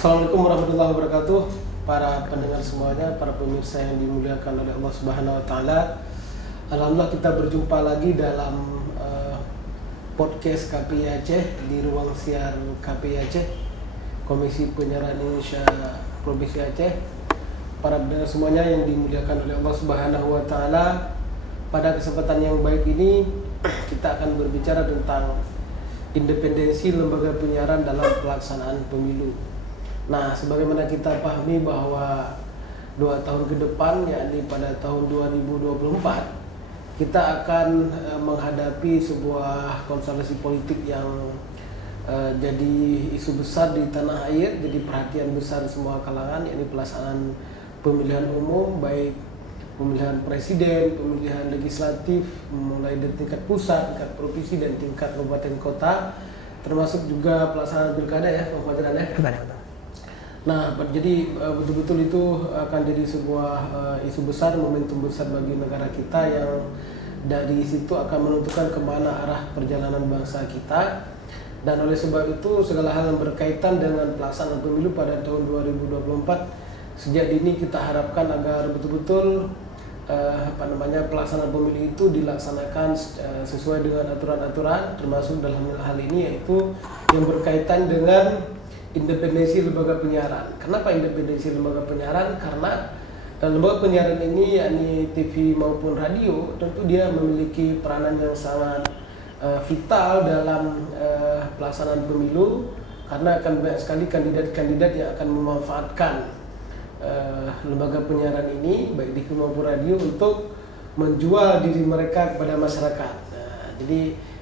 Assalamualaikum warahmatullahi wabarakatuh. Para pendengar semuanya, para pemirsa yang dimuliakan oleh Allah Subhanahu wa taala. Alhamdulillah kita berjumpa lagi dalam podcast KPI Aceh di ruang siar KPI Aceh, Komisi Penyiaran Indonesia Provinsi Aceh. Para pendengar semuanya yang dimuliakan oleh Allah Subhanahu wa taala, pada kesempatan yang baik ini kita akan berbicara tentang independensi lembaga penyiaran dalam pelaksanaan pemilu. Nah, sebagaimana kita pahami bahwa 2 tahun ke depan, yakni pada tahun 2024, kita akan menghadapi sebuah konstelasi politik yang jadi isu besar di tanah air, jadi perhatian besar semua kalangan, yakni pelaksanaan pemilihan umum, baik pemilihan presiden, pemilihan legislatif, mulai dari tingkat pusat, tingkat provinsi, dan tingkat kabupaten kota, termasuk juga pelaksanaan pilkada ya, Pak Fadran ya. Nah, jadi betul-betul itu akan jadi sebuah isu besar, momentum besar bagi negara kita yang dari situ akan menentukan kemana arah perjalanan bangsa kita. Dan oleh sebab itu segala hal yang berkaitan dengan pelaksanaan pemilu pada tahun 2024 sejak dini kita harapkan agar betul-betul pelaksanaan pemilu itu dilaksanakan sesuai dengan aturan-aturan, termasuk dalam hal ini yaitu yang berkaitan dengan independensi lembaga penyiaran. Kenapa independensi lembaga penyiaran? Karena lembaga penyiaran ini, yakni TV maupun radio, tentu dia memiliki peranan yang sangat vital dalam pelaksanaan pemilu, karena akan banyak sekali kandidat-kandidat yang akan memanfaatkan lembaga penyiaran ini, baik TV maupun radio, untuk menjual diri mereka kepada masyarakat.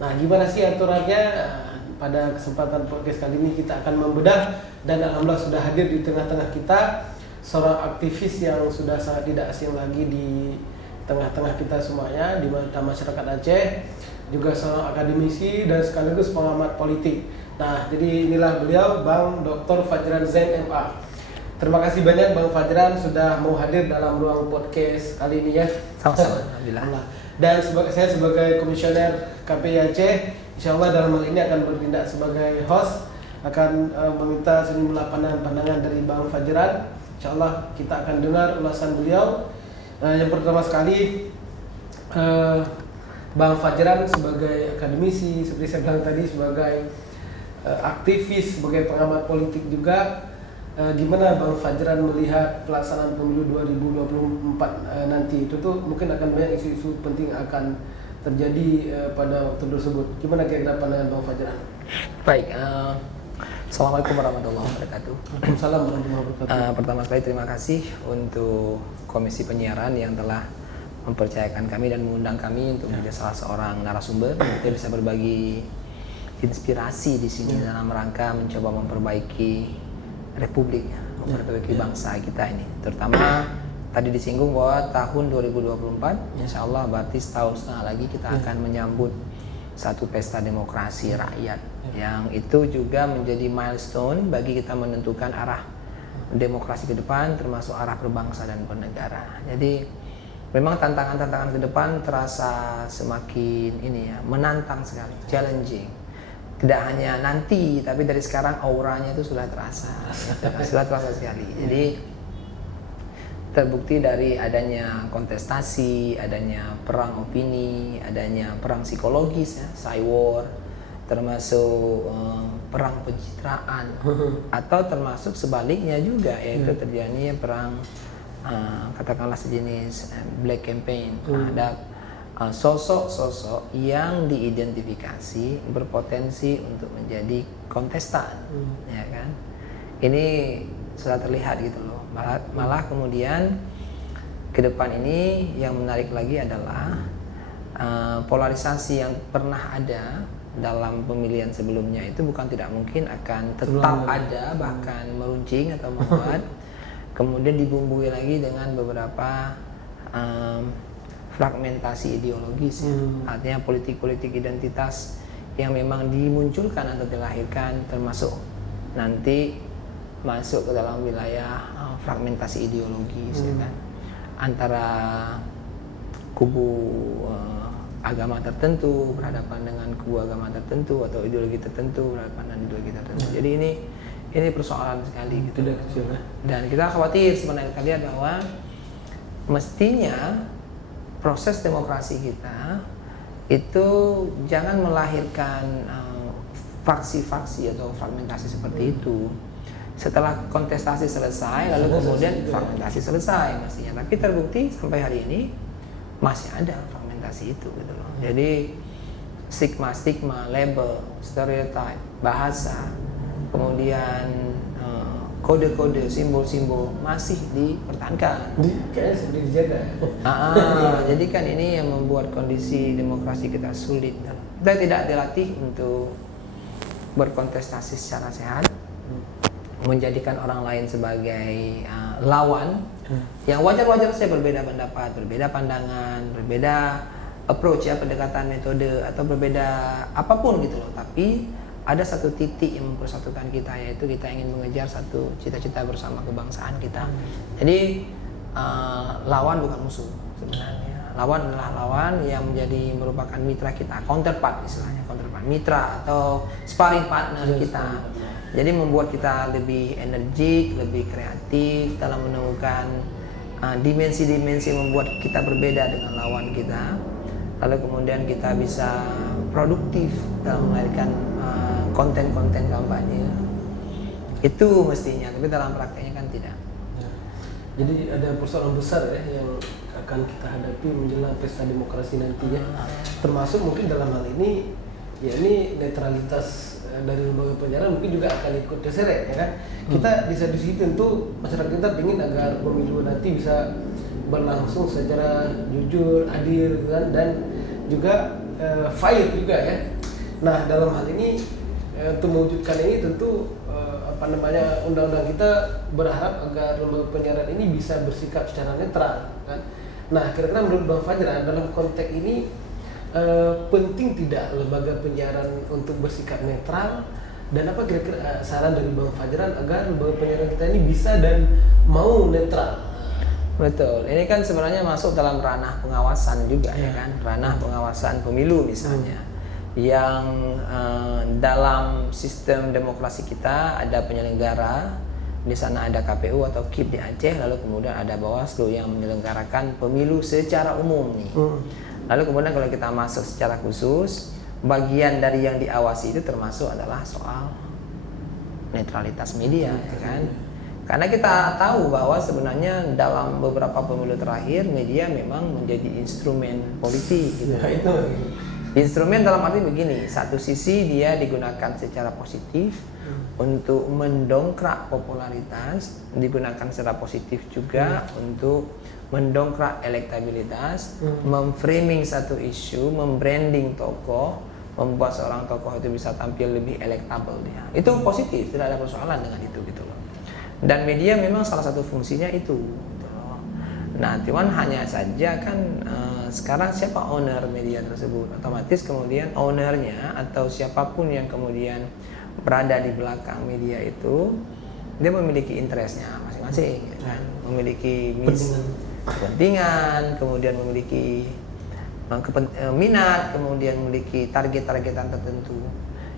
Nah, gimana sih aturannya? Pada kesempatan podcast kali ini kita akan membedah, dan alhamdulillah sudah hadir di tengah-tengah kita seorang aktivis yang sudah sangat tidak asing lagi di tengah-tengah kita semuanya, di mata masyarakat Aceh, juga seorang akademisi dan sekaligus pengamat politik. Nah, jadi inilah beliau, Bang Dr. Fajran Zain MA. Terima kasih banyak Bang Fajran sudah mau hadir dalam ruang podcast kali ini ya. Sama-sama, alhamdulillah. Dan saya sebagai komisioner KPI Aceh, insyaallah dalam hal ini akan bertindak sebagai host, akan meminta sejumlah pandangan dari Bang Fajran. Insyaallah kita akan dengar ulasan beliau. Yang pertama sekali, Bang Fajran sebagai akademisi, seperti saya bilang tadi, sebagai aktivis, sebagai pengamat politik juga, gimana Bang Fajran melihat pelaksanaan pemilu 2024 nanti? Itu tuh mungkin akan banyak isu-isu penting akan terjadi pada waktu tersebut. Gimana kira-kira pandangan Bang Fajran? Baik, Assalamualaikum warahmatullahi wabarakatuh. Waalaikumsalam warahmatullahi wabarakatuh. Pertama sekali terima kasih untuk Komisi Penyiaran yang telah mempercayakan kami dan mengundang kami untuk menjadi salah seorang narasumber. Kita bisa berbagi inspirasi di sini dalam rangka mencoba memperbaiki Republik, memperbaiki bangsa kita ini. Terutama tadi disinggung bahwa tahun 2024 insya Allah berarti setahun setengah lagi kita akan menyambut satu pesta demokrasi rakyat, yang itu juga menjadi milestone bagi kita menentukan arah demokrasi ke depan, termasuk arah berbangsa dan bernegara. Jadi memang tantangan-tantangan ke depan terasa semakin menantang sekali, challenging. Tidak hanya nanti, tapi dari sekarang auranya itu sudah terasa sekali. Jadi terbukti dari adanya kontestasi, adanya perang opini, adanya perang psikologis ya, cyber, termasuk perang pencitraan, atau termasuk sebaliknya juga, yaitu terjadinya perang katakanlah sejenis black campaign terhadap sosok-sosok yang diidentifikasi berpotensi untuk menjadi kontestan, ya kan? Ini sudah terlihat gitu loh. Malah kemudian ke depan ini yang menarik lagi adalah polarisasi yang pernah ada dalam pemilihan sebelumnya itu bukan tidak mungkin akan tetap ada, bahkan meruncing atau membuat kemudian dibumbui lagi dengan beberapa fragmentasi ideologis ya. Artinya politik-politik identitas yang memang dimunculkan atau dilahirkan, termasuk nanti masuk ke dalam wilayah fragmentasi ideologis ya kan, antara kubu agama tertentu berhadapan dengan kubu agama tertentu, atau ideologi tertentu berhadapan dengan ideologi tertentu. Jadi Ini persoalan sekali gitu. Tidak kecil ya. Dan kita khawatir sebenarnya kita lihat bahwa mestinya proses demokrasi kita itu jangan melahirkan faksi-faksi atau fragmentasi seperti itu. Setelah kontestasi selesai, lalu kemudian fragmentasi selesai mestinya. Tapi terbukti sampai hari ini masih ada fragmentasi itu gitu loh. Jadi stigma, label, stereotype, bahasa, kemudian kode-kode, simbol-simbol masih dipertahankan. Kayaknya sudah dijaga. Jadi kan ini yang membuat kondisi demokrasi kita sulit. Kita tidak dilatih untuk berkontestasi secara sehat, menjadikan orang lain sebagai lawan, yang wajar-wajar saja berbeda pendapat, berbeda pandangan, berbeda approach ya, pendekatan metode atau berbeda apapun gitu loh. Tapi ada satu titik yang mempersatukan kita, yaitu kita ingin mengejar satu cita-cita bersama kebangsaan kita. Jadi lawan bukan musuh sebenarnya. Lawan adalah lawan yang merupakan mitra kita, counterpart istilahnya, counterpart, mitra atau sparring partner kita. Jadi membuat kita lebih energik, lebih kreatif dalam menemukan dimensi-dimensi membuat kita berbeda dengan lawan kita. Lalu kemudian kita bisa produktif dalam melahirkan konten-konten kampanye. Itu mestinya, tapi dalam prakteknya kan tidak. Jadi ada persoalan besar ya yang akan kita hadapi menjelang pesta demokrasi nanti ya. Termasuk mungkin dalam hal ini, ya ini netralitas dari lembaga penyiaran mungkin juga akan ikut terseret ya kan. Kita di satu sisi tentu masyarakat kita ingin agar pemilu nanti bisa berlangsung secara jujur, adil kan, dan juga fair juga ya. Nah dalam hal ini untuk mewujudkan ini tentu undang-undang kita berharap agar lembaga penyiaran ini bisa bersikap secara netral kan. Nah kira-kira menurut Bang Fajran dalam konteks ini penting tidak lembaga penyiaran untuk bersikap netral, dan apa kira-kira saran dari Bang Fajran agar lembaga penyiaran kita ini bisa dan mau netral? Betul, ini kan sebenarnya masuk dalam ranah pengawasan juga ya kan, ranah pengawasan pemilu misalnya. Yang dalam sistem demokrasi kita ada penyelenggara, di sana ada KPU atau KIP di Aceh, lalu kemudian ada Bawaslu yang menyelenggarakan pemilu secara umum nih. Lalu kemudian kalau kita masuk secara khusus, bagian dari yang diawasi itu termasuk adalah soal netralitas media ya kan. Karena kita tahu bahwa sebenarnya dalam beberapa pemilu terakhir media memang menjadi instrumen politik gitu. Ya, itu. Instrumen dalam arti begini, satu sisi dia digunakan secara positif untuk mendongkrak popularitas, digunakan secara positif juga untuk mendongkrak elektabilitas, memframing satu isu, membranding tokoh, membuat seorang tokoh itu bisa tampil lebih electable dia. Itu positif, tidak ada persoalan dengan itu gitu loh. Dan media memang salah satu fungsinya itu. Gitu loh. Nah, cuman hanya saja kan sekarang siapa owner media tersebut, otomatis kemudian ownernya atau siapapun yang kemudian berada di belakang media itu dia memiliki interestnya masing-masing ya kan? Memiliki kepentingan, kemudian memiliki minat, kemudian memiliki target-targetan tertentu.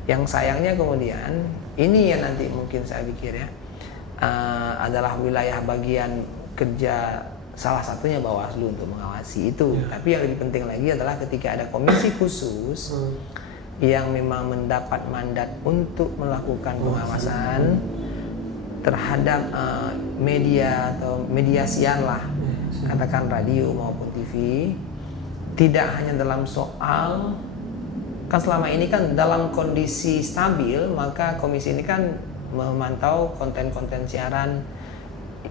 Yang sayangnya kemudian ini yang nanti mungkin saya pikir ya adalah wilayah bagian kerja salah satunya Bawaslu untuk mengawasi itu. Tapi yang lebih penting lagi adalah ketika ada komisi khusus yang memang mendapat mandat untuk melakukan pengawasan terhadap media atau media siar lah, katakan radio maupun TV, tidak hanya dalam soal kan selama ini kan dalam kondisi stabil, maka komisi ini kan memantau konten-konten siaran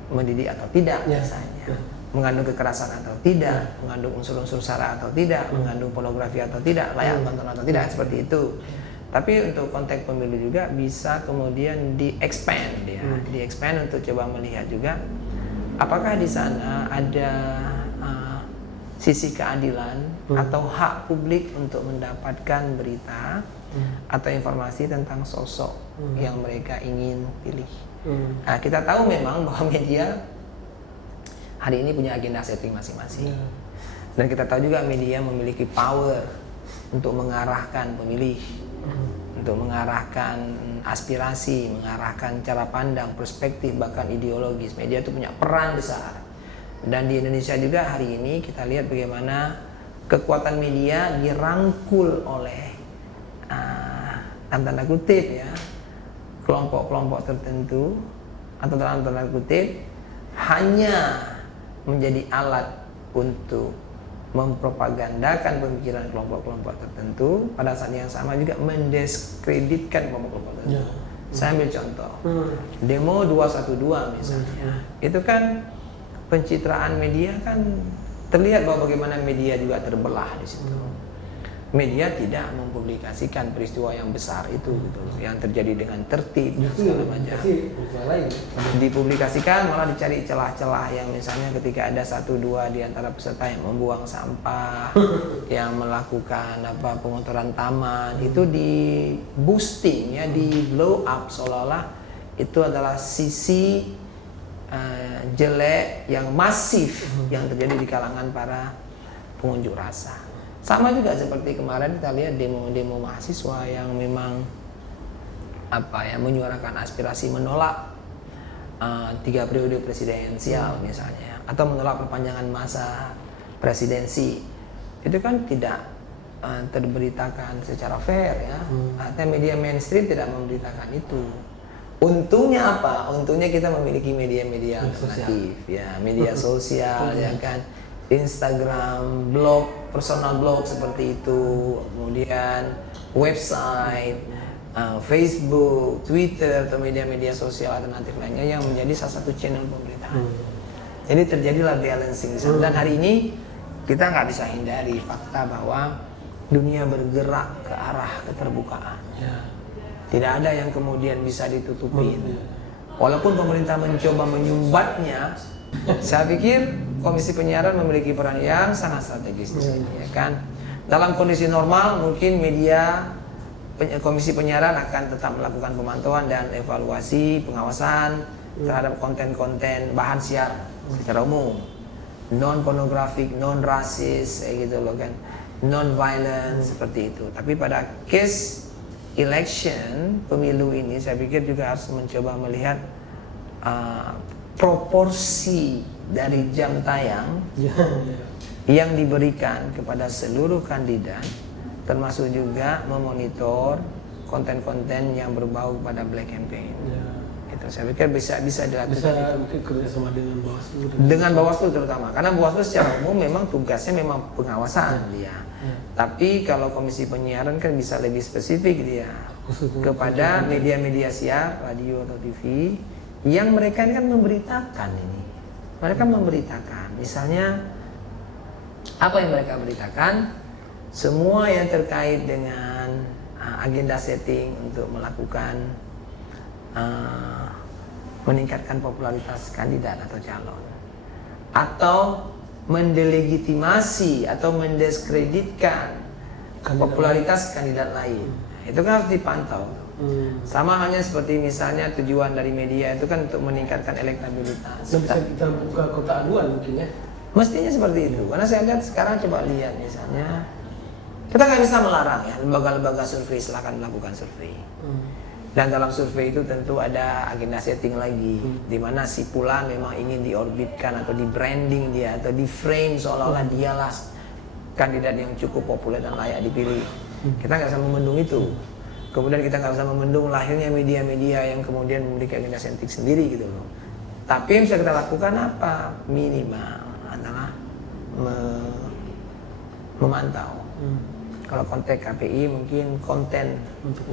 mendidik atau tidak misalnya, mengandung kekerasan atau tidak, mengandung unsur-unsur sara atau tidak, mengandung pornografi atau tidak, layak tonton atau tidak, seperti itu. Tapi untuk konteks pemilu juga bisa kemudian di-expand ya, di-expand untuk coba melihat juga apakah di sana ada sisi keadilan atau hak publik untuk mendapatkan berita atau informasi tentang sosok yang mereka ingin pilih. Nah, kita tahu memang bahwa media hari ini punya agenda setting masing-masing. Dan kita tahu juga media memiliki power untuk mengarahkan pemilih. untuk mengarahkan aspirasi, mengarahkan cara pandang, perspektif, bahkan ideologis. Media itu punya peran besar. Dan di Indonesia juga hari ini kita lihat bagaimana kekuatan media dirangkul oleh dalam tanda kutip ya, kelompok-kelompok tertentu, atau dalam tanda kutip hanya menjadi alat untuk mempropagandakan pemikiran kelompok-kelompok tertentu, pada saat yang sama juga mendiskreditkan kelompok-kelompok tertentu. Saya ambil contoh, demo 212 misalnya, itu kan pencitraan media kan terlihat bahwa bagaimana media juga terbelah di situ. Media tidak mempublikasikan peristiwa yang besar itu gitu, yang terjadi dengan tertib segala macam. Dipublikasikan malah dicari celah-celah yang misalnya ketika ada 1-2 di antara peserta yang membuang sampah, yang melakukan pengotoran taman, itu di boosting ya, di blow up seolah-olah itu adalah sisi jelek yang masif yang terjadi di kalangan para pengunjuk rasa. Sama juga seperti kemarin kita lihat demo-demo mahasiswa yang memang menyuarakan aspirasi menolak 3 periode presidensial misalnya, atau menolak perpanjangan masa presidensi. Itu kan tidak terberitakan secara fair ya. Artinya media mainstream tidak memberitakan itu. Untungnya apa? Untungnya kita memiliki media-media alternatif ya, media sosial ya kan. Instagram, blog, personal blog seperti itu, kemudian website, Facebook, Twitter, atau media-media sosial alternatif lainnya yang menjadi salah satu channel pemberitaan. Jadi terjadilah balancing. Dan hari ini kita nggak bisa hindari fakta bahwa dunia bergerak ke arah keterbukaan. Tidak ada yang kemudian bisa ditutupin. Walaupun pemerintah mencoba menyumbatnya, saya pikir Komisi Penyiaran memiliki peran yang sangat strategis di sini, ya kan. Dalam kondisi normal mungkin Komisi Penyiaran akan tetap melakukan pemantauan dan evaluasi pengawasan terhadap konten-konten bahan siar secara umum, non pornografik, non rasis, gitu loh kan, non violent seperti itu. Tapi pada case election pemilu ini saya pikir juga harus mencoba melihat proporsi dari jam tayang yang diberikan kepada seluruh kandidat, termasuk juga memonitor konten-konten yang berbau pada black campaign. Itu saya pikir bisa dilakukan. Bisa mungkin kerjasama dengan Bawaslu. Dengan Bawaslu terutama, karena Bawaslu secara umum memang tugasnya memang pengawasan dia. Tapi kalau Komisi Penyiaran kan bisa lebih spesifik dia kepada media-media siar, radio atau TV, yang mereka kan memberitakan ini. Mereka memberitakan, misalnya apa yang mereka beritakan, semua yang terkait dengan agenda setting untuk melakukan meningkatkan popularitas kandidat atau calon, atau mendelegitimasi atau mendiskreditkan popularitas kandidat lain. Itu kan harus dipantau. Sama halnya seperti misalnya tujuan dari media itu kan untuk meningkatkan elektabilitas. Dan bisa kita buka kotak aduan mungkin ya? Mestinya seperti itu. Karena saya lihat sekarang, coba lihat misalnya, kita nggak bisa melarang ya lembaga-lembaga survei silakan melakukan survei. Dan dalam survei itu tentu ada agenda setting lagi, di mana si pula memang ingin diorbitkan atau di branding dia atau di frame seolah-olah dialah kandidat yang cukup populer dan layak dipilih. Kita nggak bisa membendung itu. Kemudian kita nggak bisa membendung lahirnya media-media yang kemudian memiliki agenda setting sendiri gitu loh. Tapi yang bisa kita lakukan apa? Minimal adalah memantau. Kalau konteks KPI mungkin konten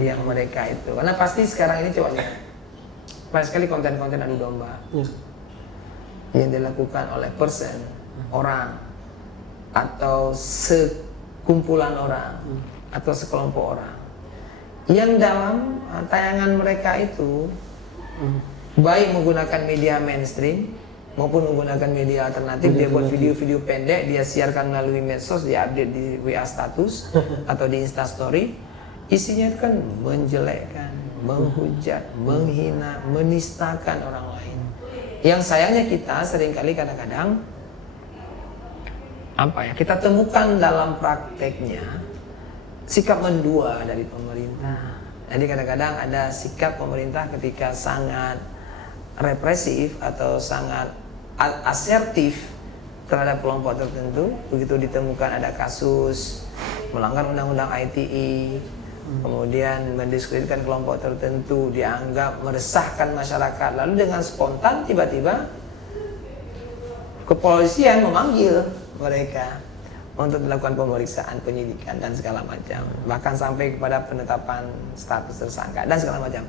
yang mereka itu, karena pasti sekarang ini coba lihat banyak sekali konten-konten adu domba yang dilakukan oleh orang atau sekumpulan orang atau sekelompok orang yang dalam tayangan mereka itu baik menggunakan media mainstream maupun menggunakan media alternatif. Dia buat video-video pendek, dia siarkan melalui medsos, dia update di WA status atau di Instastory. Isinya kan menjelekkan, menghujat, menghina, menistakan orang lain. Yang sayangnya kita seringkali kadang-kadang kita temukan dalam prakteknya sikap mendua dari pemerintah. Jadi kadang-kadang ada sikap pemerintah ketika sangat represif atau sangat asertif terhadap kelompok tertentu. Begitu ditemukan ada kasus melanggar undang-undang ITE, kemudian mendiskreditkan kelompok tertentu, dianggap meresahkan masyarakat, lalu dengan spontan tiba-tiba kepolisian memanggil mereka untuk dilakukan pemeriksaan, penyidikan dan segala macam, bahkan sampai kepada penetapan status tersangka dan segala macam.